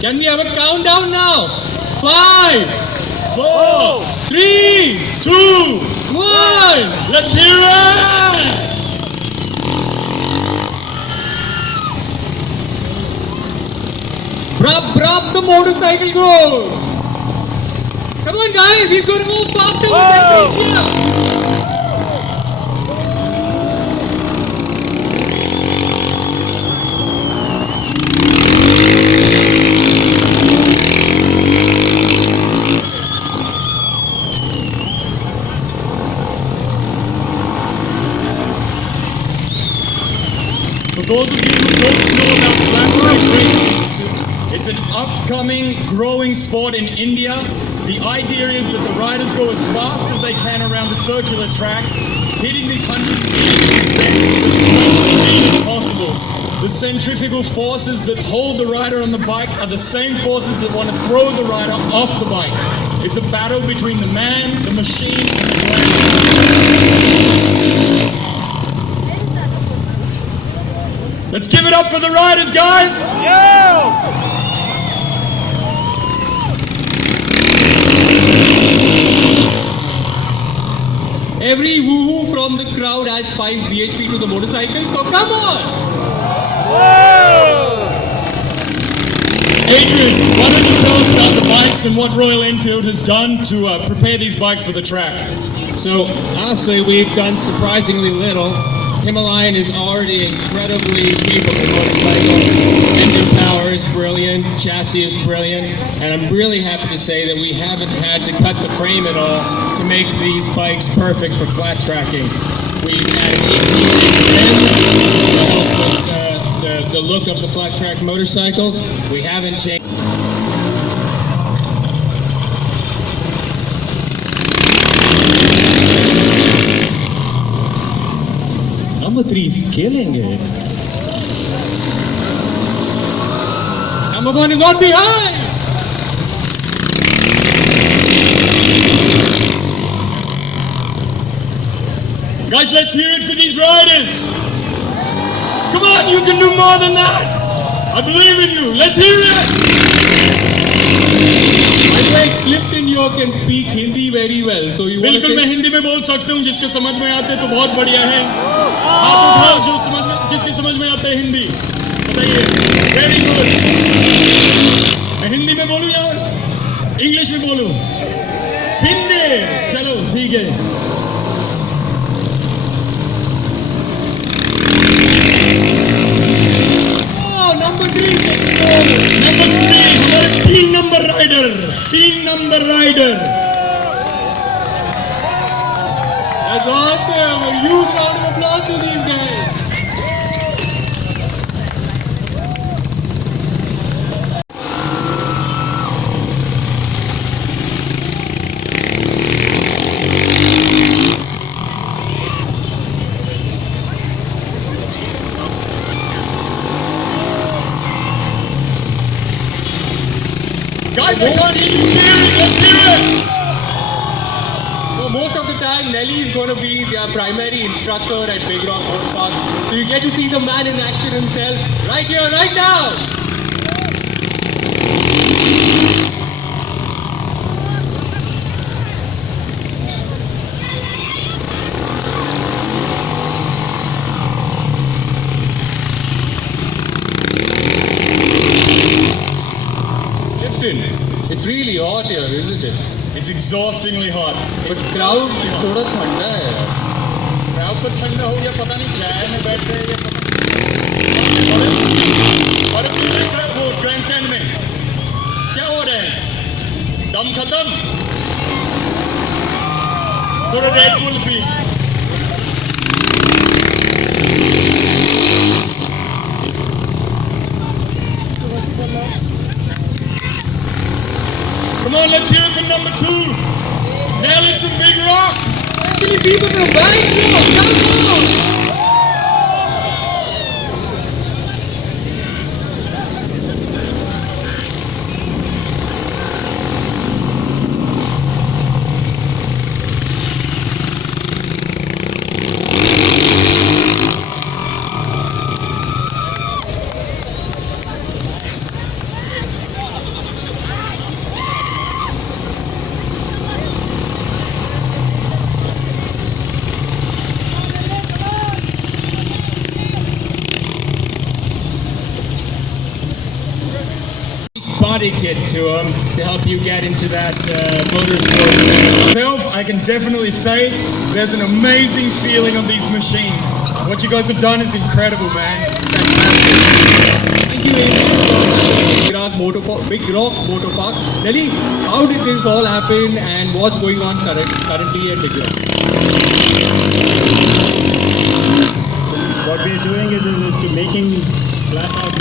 Can we have a countdown now? 5, 4, 3, 2, 1. Let's hear it! Brab the motorcycle goes. Come on guys, we've got to move faster. For those of you who don't know about flat track racing, it's an upcoming, growing sport in India. The idea is that the riders go as fast as they can around the circular track, hitting these 100 speed as possible. The centrifugal forces that hold the rider on the bike are the same forces that want to throw the rider off the bike. It's a battle between the man, the machine, and the ground. Let's give it up for the riders, guys! Yo! Every woohoo from the crowd adds 5 bhp to the motorcycle, so come on! Whoa! Adrian, why don't you tell us about the bikes and what Royal Enfield has done to prepare these bikes for the track? So honestly, we've done surprisingly little. Himalayan is already incredibly capable motorcycle. Engine power is brilliant, chassis is brilliant, and I'm really happy to say that we haven't had to cut the frame at all to make these bikes perfect for flat tracking. We've added 18 extends to help with the look of the flat track motorcycles. We haven't changed. Number 3 is killing it. Number 1 is not behind. Guys, let's hear it for these riders. Come on, you can do more than that. I believe in you. Let's hear it. I think Clifton, you can speak Hindi very well. So you बिल्कुल मैं हिंदी में बोल सकता हूँ जिसके समझ में आते तो बहुत बढ़िया है हाथ उठाओ जो समझ में जिसके समझ में आते है हिंदी बताइए वेरी गुड मैं हिंदी में बोलूँ या इंग्लिश में बोलूँ हिंदी चलो ठीक है number 3 हमारे 3 number rider That's awesome! A huge round of applause to these guys! guys I can't hear you cheering let's hear it So most of the time, Nelly is going to be their primary instructor at Big Rock Motor Park. So you get to see the man in action himself right here, right now. Clifton, it's really hot here, isn't it? it's exhaustingly hot But crowd थोड़ा ठंडा है यार. crowd तो ठंडा हो गया पता नहीं चाय में बैठ रहे हैं और वो ग्रैंडस्टैंड में क्या हो रहा है दम खत्म थोड़ा red bull P Come on, let's hear it for number 2. Nelly from Big Rock. Actually, people from Bangalore, come on! body kit to them to help you get into that motorsport. Myself, I can definitely say there's an amazing feeling on these machines. What you guys have done is incredible, man. Fantastic. Thank you very much. Big Rock Motor Park. Delhi, how did this all happen and what's going on currently at Big Rock? What we are doing is to making flat out